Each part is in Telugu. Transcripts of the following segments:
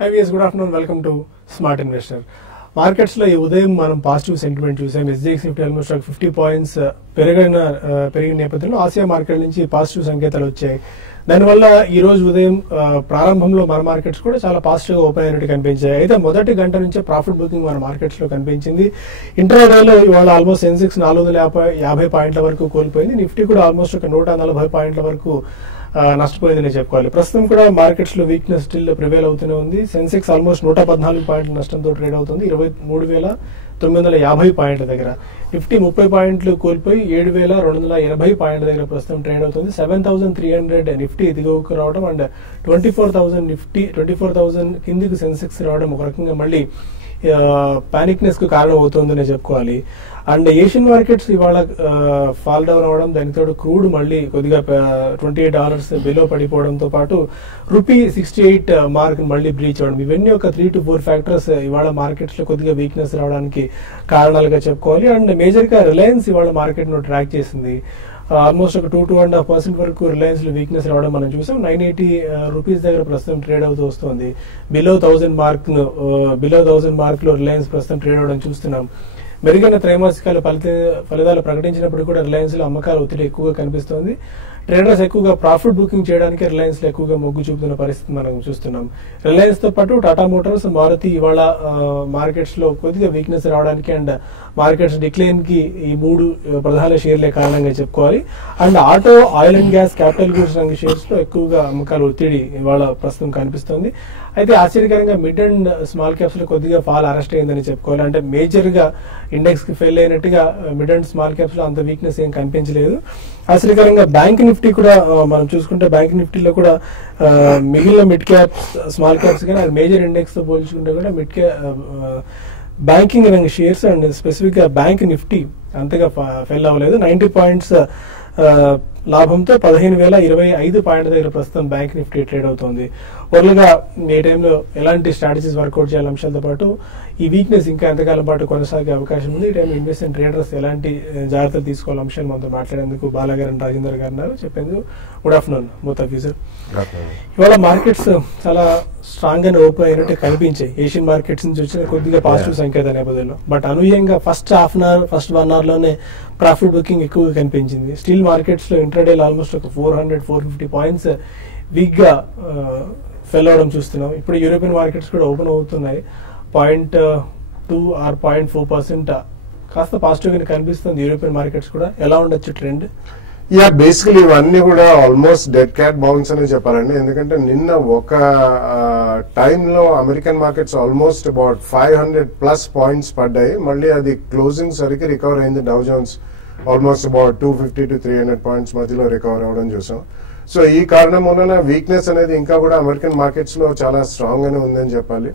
Hi viewers, good afternoon. Welcome to Smart Investor. Markets లో ఈ ఉదయం మనం పాజిటివ్ సెంటిమెంట్ చూసాం. ఎస్జిఎక్స్ నిఫ్టీ ఆల్మోస్ట్ 50 పాయింట్స్ పెరిగిన నేపథ్యంలో ఆసియా మార్కెట్ నుంచి పాజిటివ్ సంకేతాలు వచ్చాయి. దానివల్ల ఈ రోజు ఉదయం ప్రారంభంలో మన మార్కెట్స్ కూడా చాలా పాజిటివ్ గా ఓపెన్ అయినట్టు కనిపించాయి. అయితే మొదటి గంట నుంచే ప్రాఫిట్ బుకింగ్ మన మార్కెట్స్ లో కనిపించింది. ఇంట్రాడేలో ఇవాళ ఆల్మోస్ట్ సెన్సెక్స్ 450 పాయింట్ల వరకు కోల్పోయింది. నిఫ్టీ కూడా ఆల్మోస్ట్ 140 పాయింట్ల వరకు నష్టపోయిందని చెప్పుకోవాలి. ప్రస్తుతం కూడా మార్కెట్స్ లో వీక్నెస్ స్టిల్ ప్రివేల్ అవుతూనే ఉంది. సెన్సెక్స్ ఆల్మోస్ట్ 114 పాయింట్ల నష్టంతో ట్రేడ్ అవుతుంది 23,950 పాయింట్ల దగ్గర. నిఫ్టీ 30 పాయింట్లు కోల్పోయి 7,280 పాయింట్ల దగ్గర ప్రస్తుతం ట్రేడ్ అవుతుంది. 7,300 నిఫ్టీ దిగువకు రావడం అండ్ 24,000 కిందికి సెన్సెక్స్ రావడం ఒక రకంగా మళ్ళీ పానిక్నెస్ కు కారణం అవుతుందనే చెప్పుకోవాలి. అండ్ ఏషియన్ మార్కెట్స్ ఇవాళ ఫాల్ డౌన్ అవడం, దానితో క్రూడ్ మళ్ళీ కొద్దిగా $28 బిలో పడిపోవడంతో పాటు రూపీ 68 మార్క్ మళ్ళీ బ్రీచ్ అవడం, ఇవన్నీ ఒక 3 to 4 ఫ్యాక్టర్స్ ఇవాళ మార్కెట్స్ లో కొద్దిగా వీక్నెస్ రావడానికి కారణాలుగా చెప్పుకోవాలి. అండ్ మేజర్ గా రిలయన్స్ ఇవాళ మార్కెట్ ను ట్రాక్ చేసింది. ఆల్మోస్ట్ ఒక 2.5% వరకు రిలయన్స్ లో వీక్నెస్ రావడం మనం చూసాం. 980 రూపీస్ దగ్గర ప్రస్తుతం ట్రేడ్ అవుతూ వస్తుంది. బిలో 1000 మార్క్ లో రిలయన్స్ ప్రస్తుతం ట్రేడ్ అవడం చూస్తున్నాం. మెరుగైన త్రైమాసికాల ఫలితాలు ప్రకటించినప్పుడు కూడా రిలయన్స్ లో అమ్మకాల ఒత్తిడి ఎక్కువగా కనిపిస్తోంది. ట్రేడర్స్ ఎక్కువగా ప్రాఫిట్ బుకింగ్ చేయడానికి రిలయన్స్ లో ఎక్కువగా మొగ్గు చూపుతున్న పరిస్థితి మనం చూస్తున్నాం. రిలయన్స్ తో పాటు టాటా మోటార్స్, మారుతి ఇవాళ మార్కెట్స్ లో కొద్దిగా వీక్నెస్ రావడానికి అండ్ మార్కెట్స్ డిక్లైన్ కి ఈ 3 ప్రధాన షేర్లే కారణంగా చెప్పుకోవాలి. And auto, oil and gas, capital goods రంగ షేర్స్ లో ఎక్కువగా అమ్మకాల ఒత్తిడి ఇవాళ ప్రస్తుతం కనిపిస్తోంది. అయితే ఆశ్చర్యకరంగా మిడ్ అండ్ స్మాల్ క్యాప్స్ లో కొద్దిగా ఫాల్ అరెస్ట్ అయిందని చెప్పుకోవాలి. అంటే మేజర్ గా ఇండెక్స్ కి ఫెయిల్ అయినట్టుగా మిడ్ అండ్ స్మాల్ క్యాప్స్ లో అంత వీక్నెస్ ఏం కనిపించలేదు. ఆశ్చర్యకరంగా బ్యాంక్ నిఫ్టీ కూడా మనం చూసుకుంటే బ్యాంక్ నిఫ్టీలో కూడా మిగిలిన మిడ్ క్యాప్స్, స్మాల్ క్యాప్స్ కానీ అది మేజర్ ఇండెక్స్ తో పోల్చుకుంటే కూడా బ్యాంకింగ్ రంగ షేర్స్ అండ్ స్పెసిఫిక్ గా బ్యాంక్ నిఫ్టీ అంతగా ఫెయిల్ అవ్వలేదు. 90 పాయింట్స్ లాభంతో 15,025 పాయింట్ల దగ్గర ప్రస్తుతం బ్యాంక్ నిఫ్టీ ట్రేడ్ అవుతోంది. ఓవరాల్ గా ఈ టైంలో ఎలాంటి స్ట్రాటజీస్ వర్కౌట్ చేయాలి అంశాలతో పాటు ఈ వీక్నెస్ ఇంకా ఎంతకాలం పాటు కొనసాగే అవకాశం ఉంది. ఈ టైంలో ఇన్వెస్ట్మెంట్ ట్రేడర్స్ ఎలాంటి జాగ్రత్తలు తీసుకోవాలి అంశాలు మనతో మాట్లాడేందుకు బాలాగారు అండ్ రాజేందర్ గారు ఉన్నారు. చెప్పేందుకు good afternoon both of you sir. ఇవాళ మార్కెట్స్ చాలా స్ట్రాంగ్ గానే ఓపెన్ అయినట్టు కనిపించాయి. ఏషియన్ మార్కెట్స్ నుంచి వచ్చిన కొద్దిగా పాజిటివ్ సంకేత నేపథ్యంలో. బట్ అనూహ్యంగా ఫస్ట్ 1 అవర్ లోనే ప్రాఫిట్ బుకింగ్ ఎక్కువగా కనిపించింది. స్టీల్ మార్కెట్స్ లో ఇంట్రాడేలో ఆల్మోస్ట్ ఒక 400-450 పాయింట్స్ వీక్ గా ఫెల్ అవడం చూస్తున్నాం. ఇప్పుడు యూరోపియన్ మార్కెట్స్ కూడా ఓపెన్ అవుతున్నాయి. 0.2 or 0.4% కాస్త పాజిటివ్ గా కనిపిస్తుంది యూరోపియన్ మార్కెట్స్ కూడా. ఎలా ఉండొచ్చు ట్రెండ్? బేసికలీ ఇవన్నీ కూడా ఆల్మోస్ట్ డెడ్ క్యాట్ బౌన్స్ అని చెప్పాలండి. ఎందుకంటే నిన్న ఒక టైంలో American markets almost about 500+ points పడ్డాయి. మళ్ళీ అది క్లోజింగ్ సరికి రికవర్ అయింది. Dow Jones almost about 250 to 300 points మధ్యలో రికవర్ అవ్వడం చూసాం. సో ఈ కారణం వలన వీక్నెస్ అనేది ఇంకా కూడా అమెరికన్ మార్కెట్స్ లో చాలా స్ట్రాంగ్ గానే ఉందని చెప్పాలి.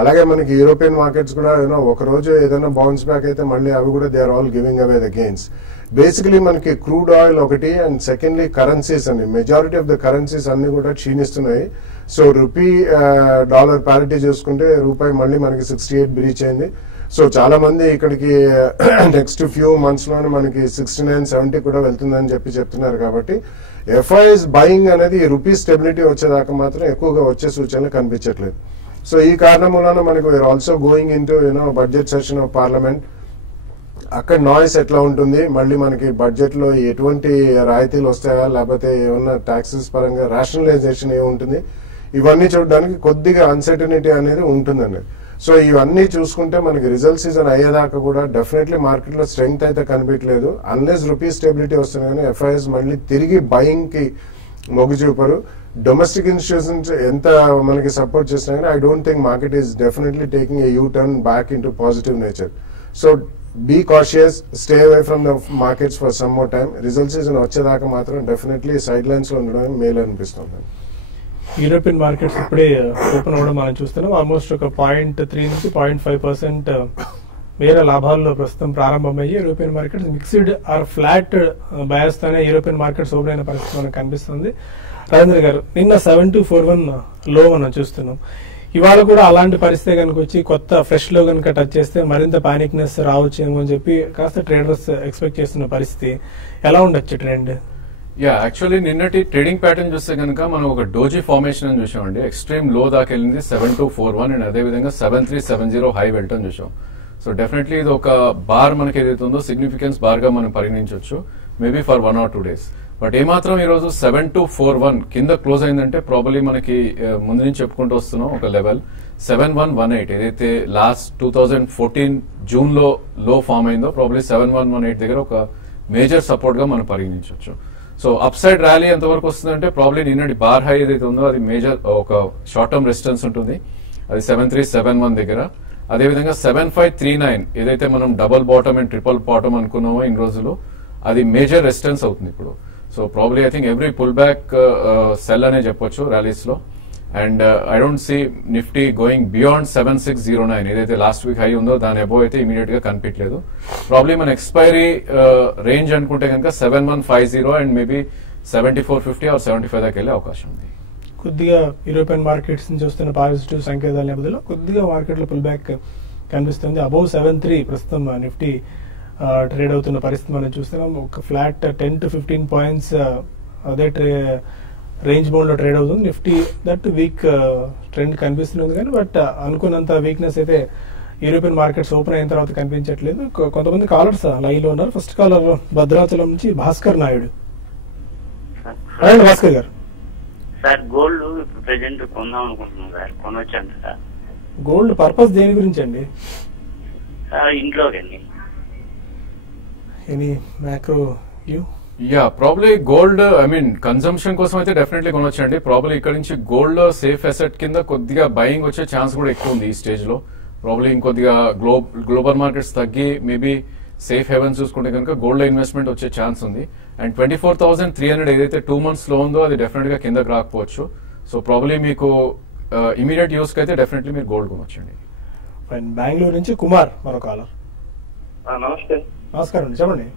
అలాగే మనకి యూరోపియన్ మార్కెట్స్ కూడా ఒక రోజు ఏదైనా బౌన్స్ బ్యాక్ అయితే మళ్ళీ అవి కూడా they are all giving away the gains. Basically మనకి క్రూడ్ ఆయిల్ ఒకటి అండ్ సెకండ్లీ కరెన్సీస్ అని మెజారిటీ ఆఫ్ ద కరెన్సీస్ అన్ని కూడా క్షీణిస్తున్నాయి. సో రూపీ డాలర్ ప్యారిటీ చూసుకుంటే రూపాయి మళ్ళీ మనకి 68 బ్రీచ్ అయింది. సో చాలా మంది ఇక్కడికి నెక్స్ట్ ఫ్యూ మంత్స్ లోనే మనకి 69-70 కూడా వెళ్తుందని చెప్తున్నారు. కాబట్టి ఎఫ్ఐఎస్ బయింగ్ అనేది రూపీ స్టెబిలిటీ వచ్చేదాకా మాత్రం ఎక్కువగా వచ్చే సూచనలు కనిపించట్లేదు. సో ఈ కారణం వలన మనకు we're also going into budget session of parliament. అక్కడ నాయిస్ ఎట్లా ఉంటుంది, మళ్ళీ మనకి బడ్జెట్ లో ఎటువంటి రాయితీలు వస్తాయా, లేకపోతే ఏమన్నా ట్యాక్సెస్ పరంగా రేషనలైజేషన్ ఏముంటుంది, ఇవన్నీ చూడడానికి కొద్దిగా అన్సర్టనిటీ అనేది ఉంటుందండి. సో ఇవన్నీ చూసుకుంటే మనకి రిజల్ట్ సీజన్ అయ్యేదాకా కూడా డెఫినెట్లీ మార్కెట్ లో స్ట్రెంగ్త్ అయితే కనిపించలేదు. అన్లెస్ రూపీ స్టెబిలిటీ వస్తుంది కానీ ఎఫ్ఐఎస్ మళ్ళీ తిరిగి బయింగ్ కి మొగ్గు చూపరు. డొమెస్టిక్ ఇన్స్టిట్యూషన్స్ ఎంత మనకి సపోర్ట్ చేసినా కానీ I don't think market is definitely taking a U turn back into positive nature. So be cautious, stay away from the markets for some more time. Result season వచ్చేదాకా మాత్రం డెఫినెట్లీ సైడ్ లైన్స్ లో ఉండడం మేలు అనిపిస్తుంది. యూరోపియన్ మార్కెట్స్ ఇప్పుడే ఓపెన్ అవ్వడం మనం చూస్తున్నాం. ఆల్మోస్ట్ ఒక 0.3 నుంచి 0.5% మేర లాభాల్లో ప్రస్తుతం ప్రారంభమయ్యి European markets mixed or flat bias తోనే యూరోపియన్ మార్కెట్స్ ఓపెన్ అయిన పరిస్థితి మనకు కనిపిస్తుంది. రాజేంద్ర గారు, నిన్న 7241 లో మనం చూస్తున్నాం. ఇవాళ కూడా అలాంటి పరిస్థితి కనుక వచ్చి కొత్త ఫ్రెష్ లో కనుక టచ్ చేస్తే మరింత పానిక్నెస్ రావచ్చేమో అని చెప్పి కాస్త ట్రేడర్స్ ఎక్స్పెక్ట్ చేస్తున్న పరిస్థితి. ఎలా ఉండొచ్చు ట్రెండ్? యా యాక్చువల్లీ నిన్నటి ట్రేడింగ్ ప్యాటర్న్ చూస్తే కనుక మనం ఒక డోజీ ఫార్మేషన్ అని చూసామండి. ఎక్స్ట్రీమ్ లో దాకా వెళ్ళింది 7241 అండ్ అదే విధంగా 7370 హై వెళ్ళటం చూసాం. సో డెఫినెట్లీ ఇది ఒక బార్ మనకి ఏదైతే ఉందో సిగ్నిఫికెన్స్ బార్ గా మనం పరిగణించవచ్చు maybe for 1 or 2 days. But ఏమాత్రం ఈ రోజు 7241 కింద క్లోజ్ అయిందంటే ప్రాబబ్లీ మనకి ముందు నుంచి చెప్పుకుంటూ వస్తున్నాం ఒక లెవెల్ 7118 ఏదైతే లాస్ట్ 2014 జూన్ లో లో ఫామ్ అయిందో ప్రాబబ్లీ 7118 దగ్గర ఒక మేజర్ సపోర్ట్ గా మనం పరిగణించవచ్చు. సో అప్ సైడ్ ర్యాలీ ఎంతవరకు వస్తుందంటే ప్రాబ్లీ నిన్నటి బార్ హై ఏదైతే ఉందో అది మేజర్ ఒక షార్ట్ టర్మ్ రెసిస్టెన్స్ ఉంటుంది, అది 7371 దగ్గర. అదేవిధంగా 7539 ఏదైతే మనం double bottom and triple bottom అనుకున్నామో ఇన్ని రోజులు అది మేజర్ రెసిస్టెన్స్ అవుతుంది ఇప్పుడు. So probably I think every pull back sell అనే చెప్పొచ్చు ర్యాలీస్ లో. And I don't see Nifty going beyond 7609 ఏదైతే లాస్ట్ వీక్ హై ఉందో దాని అబోవ్ అయితే ఇమీడియట్ గా కనిపించలేదు. ప్రాబ్లీ మన ఎక్స్పైరీ రేంజ్ అనుకుంటే కనుక 7150 అండ్ మేబీ 7450 ఆర్ 75 దాకా వెళ్ళే అవకాశం ఉంది. కొద్దిగా యూరోపియన్ మార్కెట్స్ నుంచి వస్తున్న పాజిటివ్ సంకేతాల నేపథ్యంలో కొద్దిగా మార్కెట్లో పుల్ బ్యాక్ కనిపిస్తుంది. అబౌవ్ 73 ప్రస్తుతం నిఫ్టీ ట్రేడ్ అవుతున్న పరిస్థితి మనం చూస్తున్నాం. ఒక ఫ్లాట్ 10 to 15 పాయింట్స్ అదే రేంజ్ బౌండ్ లో ట్రేడ్ అవుతుంది. నిఫ్టీ దట్ వీక్ ట్రెండ్ కనిపిస్తుంది కానీ బట్ అనుకున్నంత వీక్నెస్ అయితే యూరోపియన్ మార్కెట్స్ ఓపెన్ అయిన తర్వాత కనిపించట్లేదు. కొంతమంది కాలర్స్ లైవ్ లో ఉన్నారు. ఫస్ట్ కాలర్ భద్రాచలం నుంచి భాస్కర్ నాయుడు. భాస్కర్ గారు సార్ గోల్డ్ ప్రెజెంట్ కొందాం అనుకుంటున్నాం సార్, కొనొచ్చండి సార్. గోల్డ్ పర్పస్ దేని గురించి అండి? ఇంట్లోకి any macro view? Yeah probably gold I mean consumption కోసం అయితే డెఫినెట్లీ కొనొచ్చండి. ప్రాబ్లీ ఇక్కడ నుంచి గోల్డ్ సేఫ్ అసెట్ కింద కొద్దిగా బయింగ్ వచ్చే ఛాన్స్ కూడా ఎక్కువ ఉంది ఈ స్టేజ్ లో. ప్రాబ్లీ ఇంకొద్దిగా గ్లోబల్ మార్కెట్స్ తగ్గి మేబీ సేఫ్ హెవెన్ చూసుకుంటే కనుక గోల్డ్ లో ఇన్వెస్ట్మెంట్ వచ్చే ఛాన్స్ ఉంది. అండ్ 24,300 ఏదైతే 2 months లో ఉందో అది డెఫినెట్ గా కిందకి రాకపోవచ్చు. సో ప్రాబ్లీ మీకు ఇమీడియట్ యూస్ కి అయితే డెఫినెట్లీ మీరు గోల్డ్ కొనొచ్చండి. బెంగళూరు నుంచి కుమార్ మరో కాలర్. నమస్తే. నమస్కారం అండి, చెప్పండి.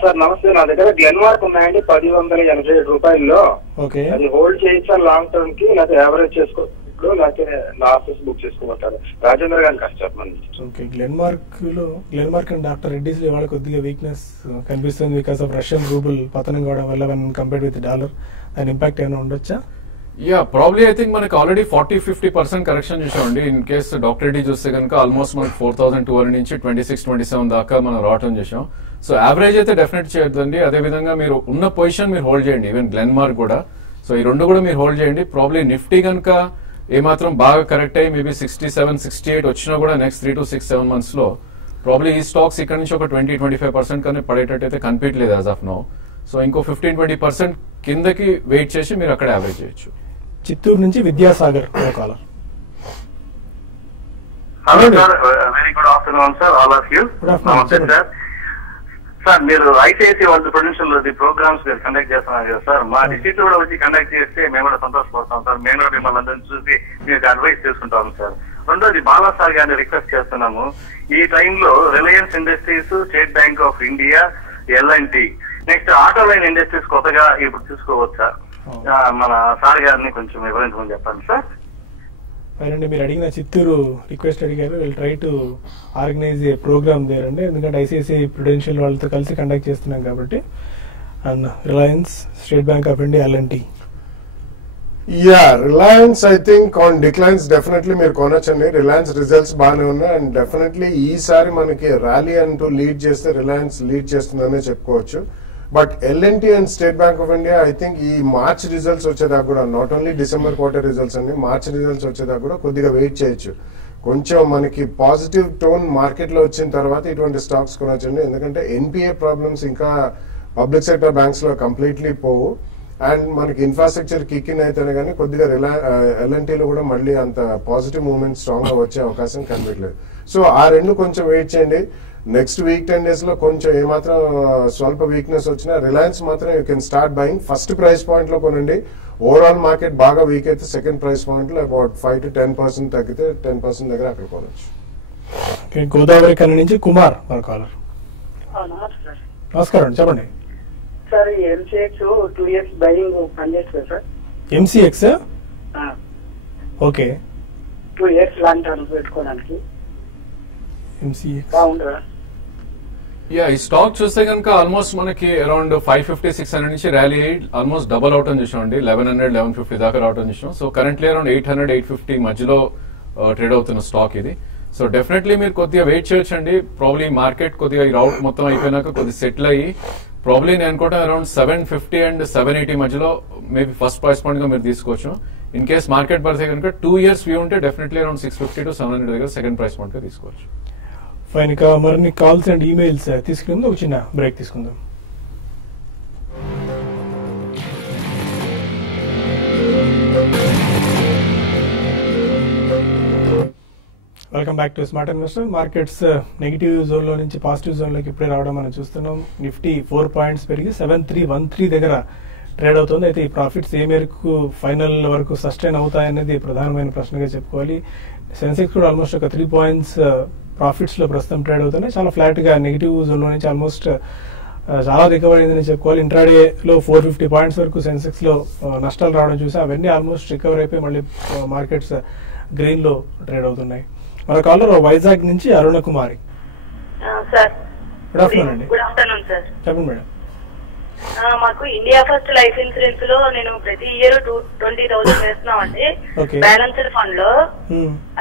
సార్ నమస్తే. నా దగ్గర గ్లెన్మార్క్ ఉన్నాయండి 1087 రూపాయల్లో. ఓకే, అది హోల్డ్ చేయొచ్చా లాంగ్ టర్మ్ కి, లేకపోతే యావరేజ్ చేసుకోవచ్చు, లేకపోతే లాసెస్ బుక్ చేసుకోమంటారు? రాజేంద్ర గారికి కష్టపడి. Okay, Glenmark and doctor Reddy's ఇవాళ కొద్దిగా వీక్నెస్ కనిపిస్తుంది బికాస్ ఆఫ్ రష్యన్ రూబుల్ పతనం కావడం వల్ల వెన్ కంపేర్డ్ విత్ డాలర్ దాని ఇంపాక్ట్ ఏమైనా ఉండొచ్చా? యా ప్రాబ్లీ ఐ థింక్ మనకి ఆల్రెడీ 40-50% కరెక్షన్ చూసామండి. ఇన్ కేస్ డాక్టర్ రెడ్డి చూస్తే కనుక ఆల్మోస్ట్ మనకి 4200 నుంచి 26-27 దాకా మనం రావటం చేసాం. సో యావరేజ్ అయితే డెఫినెట్ చేయొద్దండి. అదేవిధంగా మీరు ఉన్న పొజిషన్ మీరు హోల్డ్ చేయండి, ఈవెన్ గ్లెన్మార్క్ కూడా. సో ఈ రెండు కూడా మీరు హోల్డ్ చేయండి. ప్రాబ్లీ నిఫ్టీ కనుక ఏమాత్రం బాగా కరెక్ట్ అయ్యి మేబీ 67-68 వచ్చినా కూడా నెక్స్ట్ 3 to 6-7 months లో ప్రాబ్లీ ఈ స్టాక్స్ ఇక్కడ నుంచి ఒక 20-25% కానీ పడేటట్టు అయితే కనిపించలేదు యాజ్ ఆఫ్ నో. సో ఇంకో 15-20% కిందకి వెయిట్ చేసి మీరు అక్కడ యావరేజ్ చేయొచ్చు. చిత్తూరు నుంచి Vidyasagar caller. Hello sir, very good afternoon sir, all of you. నమస్తే సార్. సార్ మీరు ఐసిఐసి వాళ్ళు ప్రొడెన్షియల్ ప్రోగ్రామ్స్ మీరు కండక్ట్ చేస్తున్నారు కదా సార్, మా డిస్ట్రిక్ట్ కూడా వచ్చి కండక్ట్ చేస్తే మేము కూడా సంతోషపడతాం సార్. మేము కూడా మిమ్మల్ని అందరినీ చూసి మీకు అడ్వైస్ చేసుకుంటాము సార్. రెండోది బాలా సార్ గారిని రిక్వెస్ట్ చేస్తున్నాము, ఈ టైంలో Reliance Industries, State Bank of India, L and T, next Autoline Industries కొత్తగా ఇప్పుడు తీసుకోవచ్చా? మన సార్ గారిని కొంచెం వివరించమని చెప్పండి సార్. అవునండి, మీరు అడిగిన చిత్తూరు రిక్వెస్ట్ అడిగారు. Will try to organize a program there అండి, ఎందుకంటే ఐసిఐసిఐ ప్రుడెన్షియల్ వాళ్ళతో కలిసి కండక్ట్ చేస్తున్నాం కాబట్టి. And Reliance, State Bank of India, L and T. Yeah Reliance I think on declines definitely మీరు కొనొచ్చండి. రిలయన్స్ రిజల్ట్స్ బాగానే ఉన్నాయి అండ్ డెఫినెట్లీ ఈసారి మనకి ర్యాలీ అంటూ లీడ్ చేస్తే రిలయన్స్ లీడ్ చేస్తుందనే చెప్పుకోవచ్చు. But L and T and State Bank of India I think ఈ మార్చ్ రిజల్ట్స్ వచ్చేదాకా కూడా, not only December quarter results అండి, మార్చ్ రిజల్ట్స్ వచ్చేదాకా కూడా కొద్దిగా వెయిట్ చేయొచ్చు. కొంచెం మనకి పాజిటివ్ టోన్ మార్కెట్ లో వచ్చిన తర్వాత ఇటువంటి స్టాక్స్ కొనొచ్చండి. ఎందుకంటే ఎన్పిఏ ప్రాబ్లమ్స్ ఇంకా పబ్లిక్ సెక్టర్ బ్యాంక్స్ లో కంప్లీట్లీ పోవు అండ్ మనకి ఇన్ఫ్రాస్ట్రక్చర్ కిక్ ఇన్ అయితేనే కానీ కొద్దిగా ఎల్ఎన్టీలో కూడా మళ్ళీ అంత పాజిటివ్ మూవ్మెంట్ స్ట్రాంగ్ గా వచ్చే అవకాశం కనిపించలేదు. సో ఆ రెండు కొంచెం వెయిట్ చేయండి. నెక్స్ట్ వీక్ 10 days లో కొంచెం ఏమాత్రం స్వల్ప వీక్నెస్ వచ్చినా రిలయన్స్ మాత్రం you can start buying. First price point లో కొనండి. ఓవరాల్ మార్కెట్ బాగా వీక్ అయితే సెకండ్ ప్రైస్ పాయింట్ లో అబౌట్ 5 to 10% తగ్గితే 10% దగ్గర అక్కడ కొనొచ్చు. గోదావరి కన్నా నుంచి కుమార్ మన కాలర్. నమస్కారం, చెప్పండి సార్. ఎంసీఎక్స్ 2 years బయింగ్ పనిచేస్తుంది sir. MCX okay, 2 years long term పెట్టుకోవడానికి ఎంసీఎక్స్ బాగుంటుందా? ఈ స్టాక్ చూస్తే కనుక ఆల్మోస్ట్ మనకి అరౌండ్ 550-600 నుంచి ర్యాలీ అయ్యి ఆల్మోస్ట్ డబల్ అవుట్ అని చూసాం అండి. 1100-1150 దాకా రావటం చూసాం. సో కరెంట్లీ అరౌండ్ 800-850 మధ్యలో ట్రేడ్ అవుతున్న స్టాక్ ఇది. సో డెఫినెట్లీ మీరు కొద్దిగా వెయిట్ చేయొచ్చండి. ప్రాబ్లీ మార్కెట్ కొద్దిగా ఈ రౌట్ మొత్తం అయిపోయినాక కొద్దిగా సెటిల్ అయ్యి ప్రాబ్లీ నేను అనుకుంటా అరౌండ్ 750 అండ్ 780 మధ్యలో మేబీ ఫస్ట్ ప్రైస్ పాయింట్ గా మీరు తీసుకోవచ్చు. ఇన్ కేస్ మార్కెట్ పడితే కనుక 2 years వ్యూ ఉంటే డెఫినెట్లీ అరౌండ్ 650-700 దగ్గర సెకండ్ ప్రైస్ పాయింట్ గా తీసుకోవచ్చు. ఫైన్. ఇక మరిన్ని కాల్స్ అండ్ ఈమెయిల్స్ తీసుకుని ఒక చిన్న బ్రేక్ తీసుకుందాం. Welcome back to smart investor. Markets negative zone లో నుంచి పాజిటివ్ జోన్ లోకి ఇప్పుడే రావడం మనం చూస్తున్నాం. నిఫ్టీ 4 points పెరిగి 7313 దగ్గర ట్రేడ్ అవుతుంది. అయితే ఈ ప్రాఫిట్స్ ఏ మేరకు ఫైనల్ వరకు సస్టైన్ అవుతాయనేది ప్రధానమైన ప్రశ్నగా చెప్పుకోవాలి. సెన్సెక్స్ కూడా ఆల్మోస్ట్ ఒక 3 points ప్రాఫిట్స్ లో ప్రస్తుతం ట్రేడ్ అవుతున్నాయి. చాలా ఫ్లాట్ గా నెగిటివ్ జోన్ లో నుంచి ఆల్మోస్ట్ చాలా రికవర్ అయిందని చెప్పుకోవాలి. ఇంట్రాడే లో 450 points వరకు సెన్సెక్స్ లో నష్టాలు రావడం చూసి అవన్నీ ఆల్మోస్ట్ రికవర్ అయిపోయి మళ్ళీ మార్కెట్స్ గ్రీన్ లో ట్రేడ్ అవుతున్నాయి. మన కాలర్ వైజాగ్ నుంచి Aruna Kumari. Sir good afternoon అండి. Good afternoon sir. చెప్పండి మేడం. మాకు ఇండియా ఫస్ట్ లైఫ్ ఇన్సూరెన్స్ లో నేను ప్రతి ఇయర్ 20,000 వేస్తున్నామండి బ్యాలెన్స్డ్ ఫండ్ లో.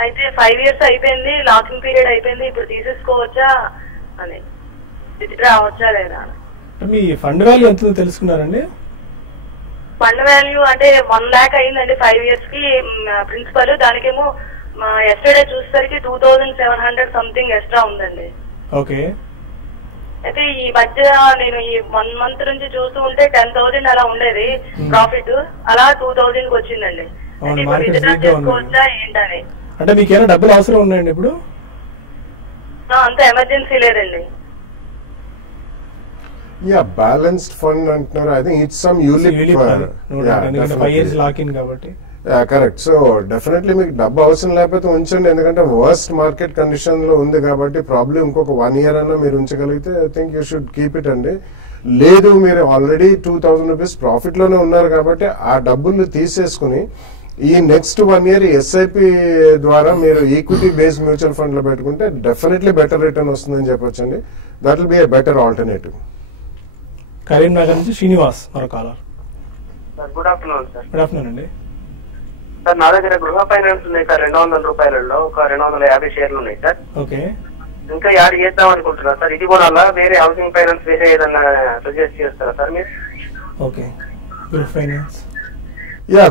అయితే 5 years అయిపోయింది, లాకింగ్ పీరియడ్ అయిపోయింది. ఇప్పుడు తీసేసుకోవచ్చా అని, విత్డ్రా అవచ్చా లేదా? మీ ఫండ్ వాల్యూ ఎంత తెలుసుకున్నారండి? ఫండ్ వాల్యూ అంటే 1 lakh అయిందండి 5 years కి ప్రిన్సిపల్. దానికేమో ఎస్టర్డే చూసేసరికి 2,700 సంథింగ్ ఎక్స్ట్రా ఉందండి. ఓకే. అయితే ఈ మధ్య నేను ఈ 1 month నుంచి చూస్తూ ఉంటే 10,000 అలా ఉండేది ప్రాఫిట్, అలా 2,000 కి వచ్చిందండి. చేసుకోవచ్చా ఏంటని? అంటే మీకు ఏమైనా డబ్బులు అవసరం ఉన్నాయండి ఇప్పుడు? అంత ఎమర్జెన్సీ లేదండి. బ్యాలెన్స్డ్ ఫండ్ అంటున్నారు. I think it's some ULIP. 5 years lock in కాబట్టి. కరెక్ట్. సో డెఫినెట్లీ మీకు డబ్బు అవసరం లేకపోతే ఉంచండి, ఎందుకంటే వర్స్ట్ మార్కెట్ కండిషన్ లో ఉంది కాబట్టి ప్రాబ్లం ఇంకొక 1 year అన్నా మీరు ఉంచగలిగితే I think you should keep it అండి. లేదు మీరు ఆల్రెడీ 2,000 రూపీస్ ప్రాఫిట్ లోనే ఉన్నారు కాబట్టి ఆ డబ్బులు తీసేసుకుని ఈ నెక్స్ట్ 1 year ఎస్ఐపి ద్వారా మీరు ఈక్విటీ బేస్డ్ మ్యూచువల్ ఫండ్ లో పెట్టుకుంటే డెఫినెట్లీ బెటర్ రిటర్న్ వస్తుందని చెప్పొచ్చండి. That will be a better alternative. Karimnagar నుంచి శ్రీనివాస్ మరో caller. Good afternoon sir. Good afternoon అండి. సార్ నా దగ్గర గృహ ఫైనాన్స్ ఉన్నాయి సార్. 200 రూపాయలలో ఒక 250 షేర్లు ఉన్నాయి సార్. ఓకే. ఇంకా యాడ్ చేద్దాం అనుకుంటున్నా సార్. ఇది కూడా అలా వేరే హౌసింగ్ ఫైనాన్స్ వేరే ఏదన్నా సజెస్ట్ చేస్తారా సార్ మీరు? Okay. Gruh Finance.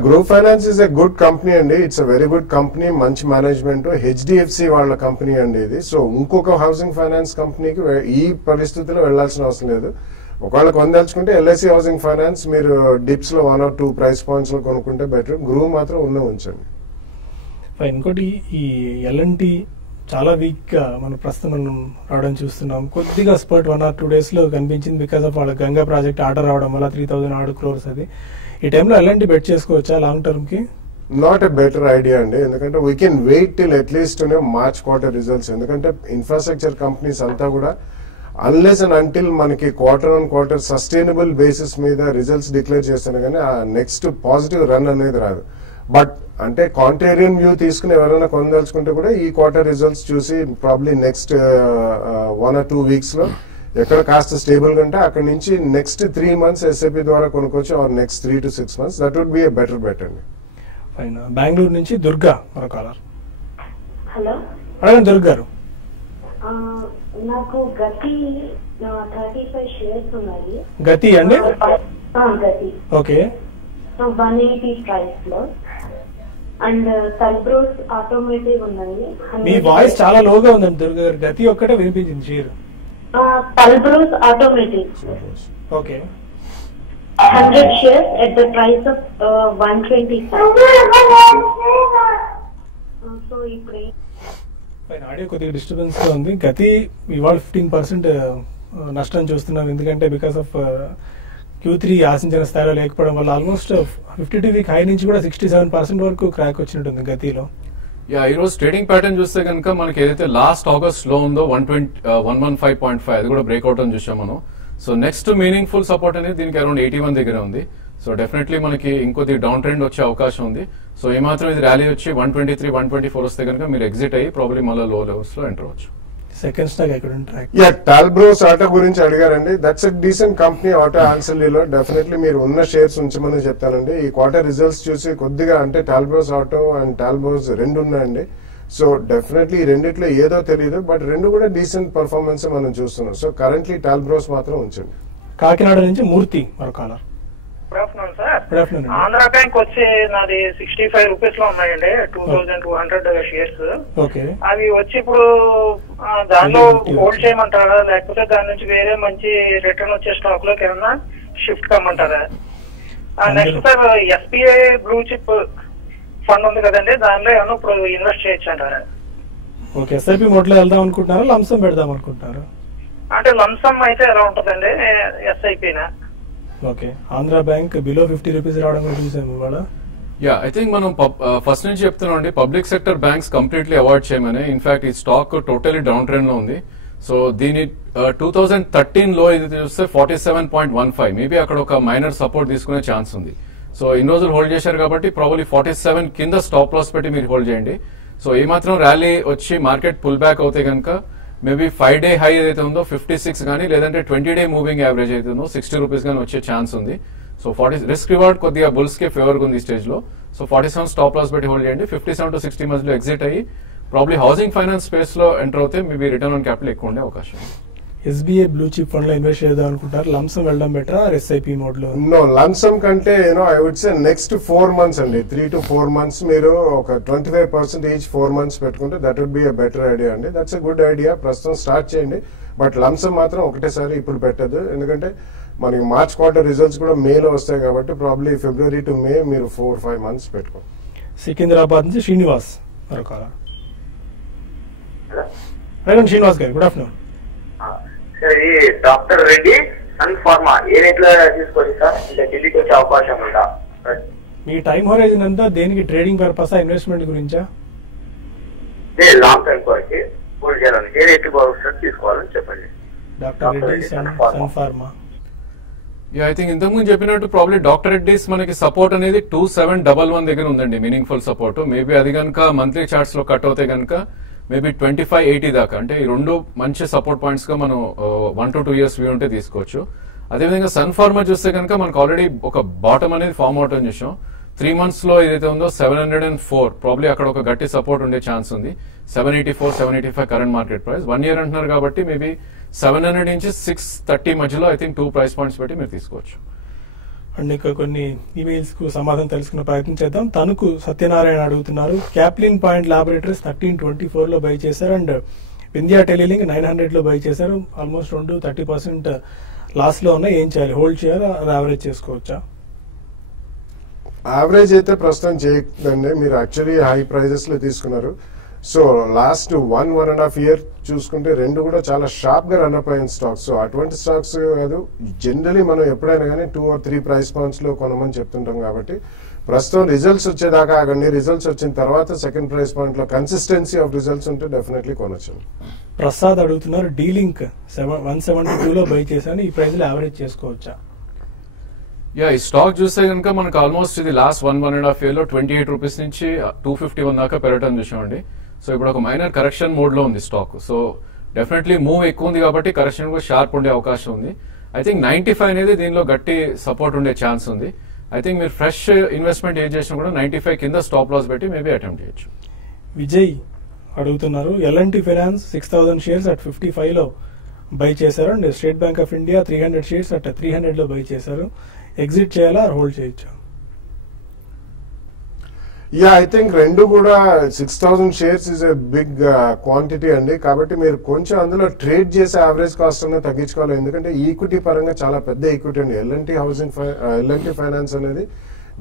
Group finance is a good company అండి. It's a very good company, మంచి మేనేజ్మెంట్. HDFC వాళ్ళ కంపెనీ అండి ఇది. సో ఇంకొక హౌసింగ్ ఫైనాన్స్ కంపెనీకి ఈ పరిస్థితిలో వెళ్లాల్సిన అవసరం లేదు. ఒకవేళ కొనదలుచుకుంటే LIC హౌసింగ్ ఫైనాన్స్ మీరు డిప్స్ లో 1 or 2 ప్రైస్ పాయింట్స్ లో కొనుక్కుంటే బెటర్. గ్రూ మాత్రం ఉంచండి. ఇంకోటి ఈ L&T చాలా వీక్ గా మనం ప్రస్తుతం మనం రావడం చూస్తున్నాం. కొద్దిగా స్పర్ట్ 1 or 2 days లో కనిపించింది బికాస్ ఆఫ్ వాళ్ళ గంగా ప్రాజెక్ట్ ఆర్డర్ రావడం వల్ల 3,000 crores అది. ఈ టైంలో L&T బెట్ చేసుకోవచ్చా లాంగ్ టర్మ్ కి? నాట్ ఎ బెటర్ ఐడియా అండి, ఎందుకంటే we can wait till at least March quarter results. ఎందుకంటే ఇన్ఫ్రాస్ట్రక్చర్ కంపెనీస్ అంతా కూడా అన్లెస్ అండ్ అంటిల్ మనకి quarter on quarter sustainable basis మీద రిజల్ట్స్ డిక్లేర్ చేస్తున్నా కానీ ఆ నెక్స్ట్ పాజిటివ్ రన్ అనేది రాదు. బట్ అంటే కాంట్రేరియన్ వ్యూ తీసుకుని ఎవరైనా కొనదలుచుకుంటే కూడా ఈ క్వార్టర్ రిజల్ట్స్ చూసి ప్రాబ్లీ నెక్స్ట్ 1 or 2 weeks లో ఎక్కడ కాస్త స్టేబుల్ గా ఉంటే అక్కడ నుంచి నెక్స్ట్ 3 months SIP ద్వారా కొనుక్కోవచ్చు, or next 3 to 6 months. That would be a better bet అండి. బెంగళూరు నుంచి దుర్గా మరో కాలర్. హలో, అడగండి దుర్గా గారు. నాకు గతి 35 షేర్స్ ఉన్నాయి. గతి అండి? గతి. ఓకే. 180 ప్రైస్ లో. అండ్ తల్బ్రోస్ ఆటోమేటివ్ ఉన్నాయి. మీ వాయిస్ చాలా లోగా ఉందండి దుర్గా గారు. గతి ఒక్కటే వినిపించింది share. Talbros Automotive. Okay. 100 shares at the price of 125. So ఇప్పుడు ఆడియో కొద్దిగా డిస్టర్బెన్స్ గా ఉంది. గతి ఇవాళ 15% నష్టం చూస్తున్నాం, ఎందుకంటే బికాస్ ఆఫ్ Q3 ఆశించిన స్థాయిలో లేకపోవడం వల్ల ఆల్మోస్ట్ 52-week హై నుంచి కూడా 67% వరకు క్రాక్ వచ్చినట్టుంది గతిలో. ఈ రోజు ట్రేడింగ్ ప్యాటర్న్ చూస్తే కనుక మనకి ఏదైతే లాస్ట్ ఆగస్ట్ లో ఉందో 115.5 అది కూడా బ్రేక్అవుట్ అని చూసాం మనం. సో నెక్స్ట్ మీనింగ్ఫుల్ సపోర్ట్ అనేది దీనికి అరౌండ్ 81 దగ్గర ఉంది. సో డెఫినెట్లీ మనకి ఇంకొద్ది డౌన్ ట్రెండ్ వచ్చే అవకాశం ఉంది. సో ఏమాత్రం ఇది ర్యాలీ వచ్చి 123, 124 వస్తే కనుక మీరు ఎగ్జిట్ అయ్యి ప్రాబ్లీ మళ్ళీ లో లెవెల్స్ లో ఎంటర్ అవ్వచ్చు. సెకండ్ స్టాక్ ఎక్కడ ట్రాక్. యా, టాల్బ్రోస్ ఆటో గురించి అడిగారండి. That's a decent company auto ఆన్సర్లీలో. డెఫినెట్లీ మీరు ఉన్న షేర్స్ ఉంచమని చెప్తానండి. ఈ క్వార్టర్ రిజల్ట్స్ చూసి కొద్దిగా అంటే టాల్బ్రోస్ ఆటో అండ్ టాల్బ్రోస్ రెండు ఉన్నాయండి. సో డెఫినెట్లీ ఈ రెండిట్లో ఏదో తెలియదు, బట్ రెండు కూడా డీసెంట్ పర్ఫార్మెన్స్ మనం చూస్తున్నాం. సో కరెంట్లీ టాల్బ్రోస్ మాత్రం ఉంచండి. కాకినాడ నుంచి మూర్తి మరో caller. Good afternoon sir. Andhra bank వచ్చి నాది 65 రూపీస్ లో ఉన్నాయండి, 2200 షేర్స్. అవి వచ్చి ఇప్పుడు దానిలో హోల్డ్ చేయమంటారా, లేకపోతే దాని నుంచి వేరే మంచి రిటర్న్ వచ్చే స్టాక్ లోకి ఏమన్నా షిఫ్ట్ కమ్మంటారా? Next sir, SBI blue chip fund ఉంది కదండి, దానిలో ఏమన్నా ఇప్పుడు ఇన్వెస్ట్ చేయొచ్చు అంటారా? ఓకే, ఎస్ఐపి మోడ్ లో వెళ్దాం అనుకుంటున్నారా, లంసం పెడదాం అనుకుంటున్నారా? అంటే లంసం అయితే ఎలా ఉంటుందండి, ఎస్ఐపినా? Okay, Andhra bank below 50 rupees రావడం కూడా చూసాము ఇవాళ. యా, ఐ థింక్ మనం ఫస్ట్ నుంచి చెప్తున్నాం అండి, public sector banks completely avoid చేయమని. ఇన్ఫాక్ట్ ఈ స్టాక్ టోటలీ డౌన్ ట్రెండ్ లో ఉంది. సో దీని 2013 లో ఇది చూస్తే 47.15, మేబీ అక్కడ ఒక మైనర్ సపోర్ట్ తీసుకునే ఛాన్స్ ఉంది. సో ఇన్ని రోజులు హోల్డ్ చేశారు కాబట్టి ప్రాబబ్లీ 47 కింద స్టాప్ లాస్ పెట్టి మీరు హోల్డ్ చేయండి. సో ఏమాత్రం ర్యాలీ వచ్చి మార్కెట్ పుల్ బ్యాక్ అవుతే కనుక మేబీ 5-day హై ఏదైతే ఉందో 56 కానీ, లేదంటే 20-day మూవింగ్ యావరేజ్ అయితే ఉందో 60 రూపీస్ కానీ వచ్చే ఛాన్స్ ఉంది. సో 40 రిస్క్ రివార్డ్ కొద్దిగా బుల్స్ కి ఫేవర్ ఉంది ఈ స్టేజ్ లో. సో 47 స్టాప్ లాస్ పెట్టి హోల్డ్ చేయండి. 57 to 60 మధ్యలో ఎగ్జిట్ అయ్యి ప్రాబ్లీ హౌసింగ్ ఫైనాన్స్ స్పేస్ లో ఎంటర్ అవుతే మేబీ రిటర్న్ ఆన్ క్యాపిటల్ ఎక్కువ ఉండే అవకాశం. ఎస్బీఐ బ్లూ చిప్ ఫండ్ లో ఇన్వెస్ట్ చేద్దాం అనుకుంటారు, లంసం వెళ్ళడం బెటరా ఎస్ఐపి మోడ్ లో? నో, లంసం కంటే I would say next 4 months అండి, 3 to 4 months మీరు ఒక 25% ఈచ్ 4 months పెట్టుకుంటే that would be a better idea అండి. That's a good idea. ప్రస్తుతం స్టార్ట్ చేయండి, బట్ లంసం మాత్రం ఒకటేసారి ఇప్పుడు పెట్టదు. ఎందుకంటే మనకి మార్చ్ క్వార్టర్ రిజల్ట్స్ కూడా మేలో వస్తాయి కాబట్టి ప్రాబ్లీ February to May మీరు 4-5 months పెట్టుకోండి. సికింద్రాబాద్ నుంచి శ్రీనివాస్ మరొక. శ్రీనివాస్ గారు, గుడ్ ఆఫ్టర్నూన్. ఈ డాక్టర్ రెడ్డి సన్ ఫార్మా ఏ రేట్ లో తీసుకోవచ్చు సార్, ఇంకా ఢిల్లీకి వచ్చే అవకాశం ఉందా? మీ టైం హోరైజన్ అంతా దేనికి, ట్రేడింగ్ పర్పస్ ఇన్వెస్ట్మెంట్ గురించా? లాంగ్ టైం వరకు హోల్డ్ చేయాలని ఏ రేట్ తీసుకోవాలని చెప్పండి. Doctor Reddy Sun Pharma. I think ఇంతకుముందు చెప్పినట్టు ప్రాబ్లీ డాక్టర్ రెడ్డిస్ మనకి సపోర్ట్ అనేది 2711 దగ్గర ఉందండి, మీనింగ్ఫుల్ సపోర్ట్. మేబీ అది కనుక మంత్లీ చార్ట్స్ లో కట్ అవుతే కనుక మేబీ 2580 దాకా, అంటే ఈ రెండు మంచి సపోర్ట్ పాయింట్స్ గా మనం 1 to 2 years వ్యూ ఉంటే తీసుకోవచ్చు. అదేవిధంగా సన్ ఫార్మా చూస్తే కనుక మనకు ఆల్రెడీ ఒక బాటమ్ అనేది ఫామ్ అవుట్ అని చూసాం. 3 months లో ఏదైతే ఉందో 704, ప్రాబ్లీ అక్కడ ఒక గట్టి సపోర్ట్ ఉండే ఛాన్స్ ఉంది. 784, 785 కరెంట్ మార్కెట్ ప్రైస్. 1 year అంటున్నారు కాబట్టి మేబీ 700 నుంచి 630 మధ్యలో ఐ థింక్ 2 price points పెట్టి మీరు తీసుకోవచ్చు. అండ్ ఇక కొన్ని ఈమెయిల్స్ కు సమాధానం తెలుసుకునే ప్రయత్నం చేద్దాం. తణుకు సత్యనారాయణ అడుగుతున్నారు, క్యాప్లిన్ పాయింట్ లాబొరేటరీస్ 1324 లో బై చేశారు, అండ్ వింధ్యా టెలిలింక్ 900 లో బై చేశారు. ఆల్మోస్ట్ 30% లాస్ లో ఉన్నాయి, ఏం చేయాలి? హోల్డ్ చేయాలా, యావరేజ్ చేసుకోవచ్చా? యావరేజ్ అయితే ప్రస్తుతం చేయకండి, మీరు యాక్చువల్లీ హై ప్రైజెస్ లో తీసుకున్నారు. సో లాస్ట్ 1.5 year చూసుకుంటే రెండు కూడా చాలా షార్ప్ గా రన్ అప్ అయిన స్టాక్స్. సో అటువంటి స్టాక్స్ కాదు, జనరలీ మనం ఎప్పుడైనా కానీ 2 or 3 price points లో కొనమని చెప్తుంటాం. కాబట్టి ప్రస్తుతం రిజల్ట్స్ వచ్చేదాకా ఆగండి. రిజల్ట్స్ వచ్చిన తర్వాత సెకండ్ ప్రైస్ పాయింట్ లో కన్సిస్టెన్సీ ఆఫ్ రిజల్ట్స్ ఉంటే డెఫినెట్లీ కొనొచ్చు. ప్రసాద్ అడుగుతున్నారు, డీలింక్ 172 లో బై చేశాను, ఈ ప్రైస్ లో యావరేజ్ చేసుకోవచ్చా? ఈ స్టాక్ చూస్తే కనుక మనకు ఆల్మోస్ట్ ఇది లాస్ట్ 1.5 year లో 28 రూపీస్ నుంచి 251 దాకా పెరగటం చూసామండి. సో ఇప్పుడు ఒక మైనర్ కరెక్షన్ మోడ్ లో ఉంది స్టాక్. సో డెఫినెట్లీ మూవ్ ఎక్కువ ఉంది కాబట్టి కరెక్షన్ కూడా షార్ప్ ఉండే అవకాశం ఉంది. ఐ థింక్ 95 అనేది దీనిలో గట్టి సపోర్ట్ ఉండే ఛాన్స్ ఉంది. ఐ థింక్ మీరు ఫ్రెష్ ఇన్వెస్ట్మెంట్ ఏం చేసినా కూడా 95 కింద స్టాప్ లాస్ పెట్టి మేబీ అటెంప్ట్ చేయొచ్చు. విజయ్ అడుగుతున్నారు, ఎల్ఎన్టీ ఫైనాన్స్ 6000 షేర్స్ అట్ 55 లో బై చేశారు, and State Bank of India 300 shares at 300 లో బై చేశారు. ఎగ్జిట్ చేయాలా, హోల్డ్ చేయొచ్చు? ఐ థింక్ రెండు కూడా 6000 shares is a big quantity అండి. కాబట్టి మీరు కొంచెం అందులో ట్రేడ్ చేసే యావరేజ్ కాస్ట్ అనేది తగ్గించుకోవాలి. ఎందుకంటే ఈక్విటీ పరంగా చాలా పెద్ద ఈక్విటీ అండి. ఎల్ఎన్టీ ఫైనాన్స్ అనేది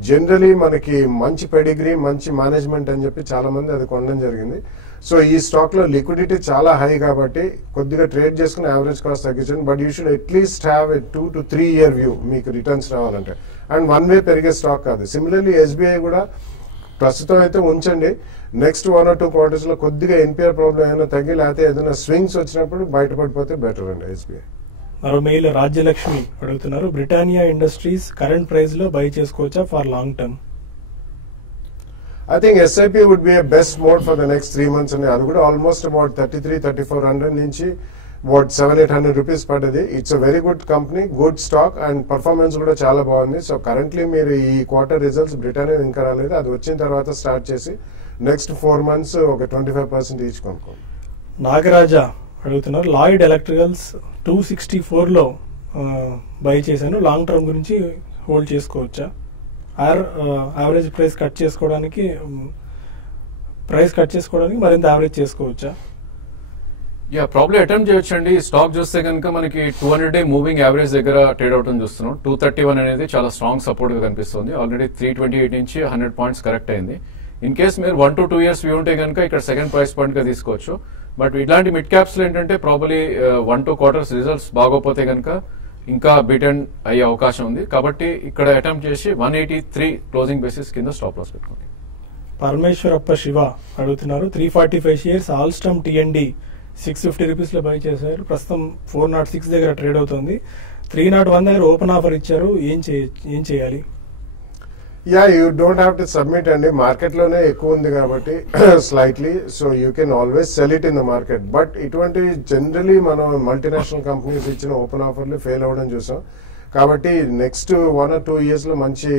జనరలీ మనకి మంచి పెడిగ్రీ, మంచి మేనేజ్మెంట్ అని చెప్పి చాలా మంది అది కొనడం జరిగింది. సో ఈ స్టాక్ లో లిక్విడిటీ చాలా హై కాబట్టి కొద్దిగా ట్రేడ్ చేసుకుని యావరేజ్ కాస్ట్ తగ్గించండి. But you should at least have a 2 to 3 year view మీకు రిటర్న్స్ రావాలంటే. అండ్ వన్ వే పెరిగే స్టాక్ కాదు. సిమిలర్లీ ఎస్బీఐ కూడా ప్రస్తుతం అయితే ఉంచండి. నెక్స్ట్ 1 or 2 quarters లో కొద్దిగా ఎన్పిఆర్ ప్రాబ్లం ఏమైనా తగ్గి, లేకపోతే ఏదైనా స్వింగ్స్ వచ్చినప్పుడు బయటపడిపోతే బెటర్ అండి ఎస్బీఐ. మరో మెయిల్ రాజ్యలక్ష్మి అడుగుతున్నారు, బ్రిటానియా ఇండస్ట్రీస్ కరెంట్ ప్రైస్ లో బై చేసుకోవచ్చా for long term? I think SIP would be a best mode for the next 3 months. And అది కూడా almost about 33-3400 నుంచి about 700-800 rupees పడ్డది. It's a very good company, good stock and performance కూడా చాలా బాగుంది. సో కరెంట్లీ మీరు ఈ క్వార్టర్ రిజల్ట్స్ బ్రిటానియా ఇంకా రాలేదు, అది వచ్చిన తర్వాత స్టార్ట్ చేసి నెక్స్ట్ 4 months ఒక 25% ఈచ్ కొనుక్కోండి. నాగరాజా అడుగుతున్నారు, లాయిడ్ ఎలక్ట్రికల్స్ 264లో బై చేశాను, లాంగ్ టర్మ్ గురించి హోల్డ్ చేసుకోవచ్చా? యావరేజ్ ప్రైస్ కట్ చేసుకోవడానికి మరింత యావరేజ్ చేసుకోవచ్చా? యా, ప్రాబ్లీ అటెంప్ట్ చేయొచ్చు అండి. స్టాక్ చూస్తే కనుక మనకి 200-day మూవింగ్ యావరేజ్ దగ్గర ట్రేడ్ అవుట్ చూస్తున్నాం. 231 అనేది చాలా స్ట్రాంగ్ సపోర్ట్ గా కనిపిస్తుంది. ఆల్రెడీ 328 నుంచి 100 points కరెక్ట్ అయింది. ఇన్ కేస్ మీరు 1 to 2 years వ్యూ ఉంటే కనుక ఇక్కడ సెకండ్ ప్రైస్ పాయింట్ గా తీసుకోవచ్చు. బట్ ఇట్లాంటి మిడ్ క్యాప్స్ లో ఏంటంటే ప్రాబ్లీ 1-2 quarters రిజల్ట్స్ బాగోపోతే కనుక ఇంకా బీటెన్ అయ్యే అవకాశం ఉంది. కాబట్టి ఇక్కడ అటెంప్ట్ చేసి 183 క్లోజింగ్ బేసిస్ కింద స్టాప్ లాస్ పెట్టుకోండి. పరమేశ్వరప్ప శివ అడుగుతున్నారు, 345 shares ఆల్స్టమ్ TND 650 rupees లో బై చేశారు, ప్రస్తుతం 406 దగ్గర ట్రేడ్ అవుతుంది. 301 దగ్గర ఓపెన్ ఆఫర్ ఇచ్చారు, ఏం చేయాలి? Yeah, you don't have to submit అండి, మార్కెట్ లోనే ఎక్కువ ఉంది కాబట్టి slightly. So you can always sell it in the market. But ఇటువంటి జనరలీ మనం మల్టీనేషనల్ కంపెనీస్ ఇచ్చిన ఓపెన్ ఆఫర్లు ఫెయిల్ అవ్వడం చూసాం. కాబట్టి నెక్స్ట్ 1 or 2 years లో మంచి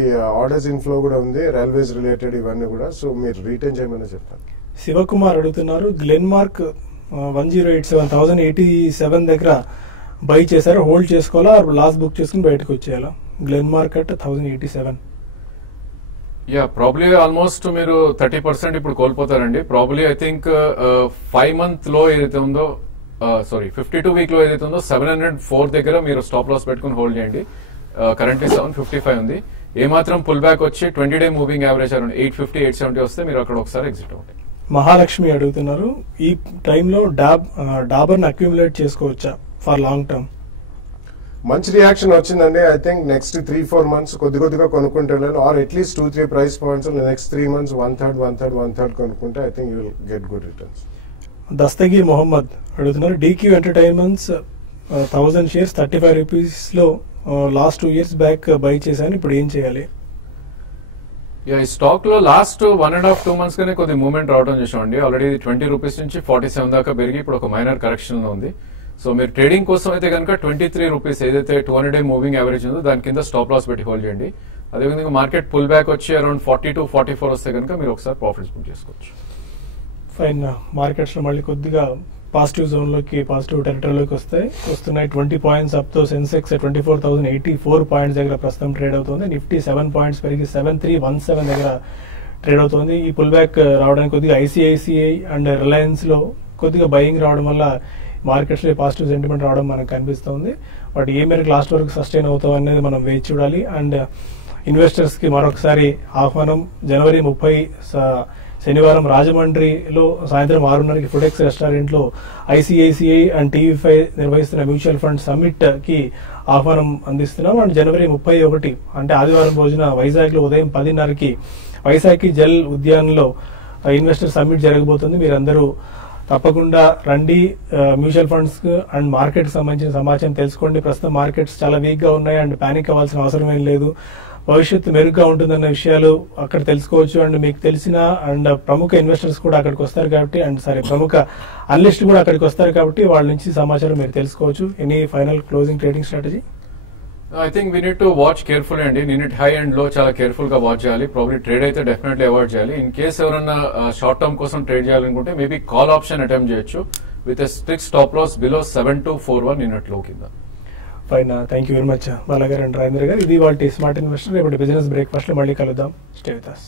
ఆర్డర్స్ ఇన్ఫ్లో కూడా ఉంది, రైల్వేస్ రిలేటెడ్ ఇవన్నీ కూడా. సో మీరు రీటైన్ చేయమని చెప్తాను. శివకుమార్ అడుగుతున్నారు, గ్లెన్ మార్క్ 1087 దగ్గర బై చేశారు, హోల్డ్ చేసుకోవాలా లాస్ట్ బుక్ చేసుకుని బయటకు వచ్చేయాలా? Glenmark at 1087. Yeah, probably almost మీరు 30% ఇప్పుడు కోల్పోతారండి. ప్రాబ్లీ ఐ థింక్ 5 month లో ఏదైతే ఉందో, 52 week లో ఏదైతే ఉందో 704 దగ్గర మీరు స్టాప్ లాస్ పెట్టుకుని హోల్డ్ చేయండి. కరెంట్లీ 755 ఉంది. ఏమాత్రం పుల్ బ్యాక్ వచ్చి 20-day మూవింగ్ యావరేజ్ అరౌండ్ 850-870 వస్తే మీరు అక్కడ ఒకసారి ఎగ్జిట్ అవ్వండి. మహాలక్ష్మి అడుగుతున్నారు, ఈ టైంలో డాబర్ అక్యూములేట్ చేసుకోవచ్చా ఫర్ లాంగ్ టర్మ్? మంచి రియాక్షన్ వచ్చిందండి. ఐ థింక్ నెక్స్ట్ 3-4 months కొద్దిగా కొనుక్కుంటే, or at least 2-3 price points next 3 months 1/3 కొనుక్కుంటే I think you will get good returns. Dastagir Mohammed అడుగుతున్నారు, DQ ఎంటర్టైన్మెంట్స్ 1000 shares 35 rupees లో లాస్ట్ 2 years బ్యాక్ బై చేశాను, ఇప్పుడు ఏం చేయాలి? ఈ స్టాక్ లో లాస్ట్ 1.5-2 months గానే కొద్ది మూవ్మెంట్ రావడం చూసామండి. ఆల్రెడీ 20 rupees నుంచి 47 దాకా పెరిగి ఇప్పుడు ఒక మైనర్ కరెక్షన్ లో ఉంది. సో మీరు ట్రేడింగ్ కోసం అయితే కనుక 23 rupees ఏదైతే 200-day మూవింగ్ యావరేజ్ ఉందో దాని కింద స్టాప్ లాస్ పెట్టి హోల్డ్ చేయండి. అదేవిధంగా మార్కెట్ పుల్ బ్యాక్ వచ్చి అరౌండ్ 42-44 వస్తే కనుక మీరు ఒకసారి ప్రాఫిట్స్ బుక్ చేసుకోవచ్చు. ఫైన్, మార్కెట్స్ లో మళ్ళీ కొద్దిగా పాజిటివ్ జోన్ లోకి, పాజిటివ్ టెరిటరీలోకి వస్తున్నాయి. 20 points అప్ తో సెన్సెక్స్ 24,084 points దగ్గర ప్రస్తుతం ట్రేడ్ అవుతుంది. నిఫ్టీ 7 points పెరిగి 7317 దగ్గర ట్రేడ్ అవుతుంది. ఈ పుల్ బ్యాక్ రావడానికి కొద్దిగా ICICI అండ్ రిలయన్స్ లో కొద్దిగా బయింగ్ రావడం వల్ల మార్కెట్స్ లో పాజిటివ్ సెంటిమెంట్ రావడం మనకు కనిపిస్తుంది. బట్ ఏ మేరకు లాస్ట్ వరకు సస్టైన్ అవుతాం అనేది మనం వేచి చూడాలి. అండ్ ఇన్వెస్టర్స్ కి మరొకసారి ఆహ్వానం, జనవరి 30 శనివారం రాజమండ్రిలో సాయంత్రం 6:30కి ఫుడెక్స్ రెస్టారెంట్ లో ICICI అండ్ TV5 నిర్వహిస్తున్న మ్యూచువల్ ఫండ్ సమ్మిట్ కి ఆహ్వానం అందిస్తున్నాం. అండ్ జనవరి 31 అంటే ఆదివారం రోజున వైజాగ్ లో ఉదయం 10:30కి వైశాఖి జల్ ఉద్యాన్ లో ఇన్వెస్టర్ సమ్మిట్ జరగబోతుంది. మీరందరూ తప్పకుండా రండి. మ్యూచువల్ ఫండ్స్ అండ్ మార్కెట్ సంబంధించిన సమాచారం తెలుసుకోండి. ప్రస్తుతం మార్కెట్స్ చాలా వీక్ గా ఉన్నాయి అండ్ పానిక్ అవ్వాల్సిన అవసరం ఏం లేదు. భవిష్యత్తు మెరుగ్గా ఉంటుందన్న విషయాలు అక్కడ తెలుసుకోవచ్చు. అండ్ మీకు తెలిసిన అండ్ ప్రముఖ ఇన్వెస్టర్స్ కూడా అక్కడికి వస్తారు కాబట్టి, అండ్ ప్రముఖ అనలిస్ట్ కూడా అక్కడికి వస్తారు కాబట్టి వాళ్ళ నుంచి సమాచారం మీరు తెలుసుకోవచ్చు. Any final closing trading strategy? I think we need to watch careful అండి. నిన్నటి హై అండ్ లో చాలా కేర్ఫుల్ గా వాచ్ చేయాలి. ప్రాబ్లీ ట్రేడ్ అయితే డెఫినెట్లీ అవాయిడ్ చేయాలి. ఇన్ కేస్ ఎవరైనా షార్ట్ టర్మ్ కోసం ట్రేడ్ చేయాలనుకుంటే మేబీ కాల్ ఆప్షన్ అటెంప్ట్ చేయొచ్చు with a strict stop loss below 7241 నిన్నటి లో కింద. Fine, thank you very much బాలాగారు అండ్ రాజేంద్ర గారు. ఇది వాళ్ళ స్మార్ట్ ఇన్వెస్టర్. రేపటి బిజినెస్ బ్రేక్ఫాస్ట్ లో మళ్ళీ కలుద్దాం. Stay with us.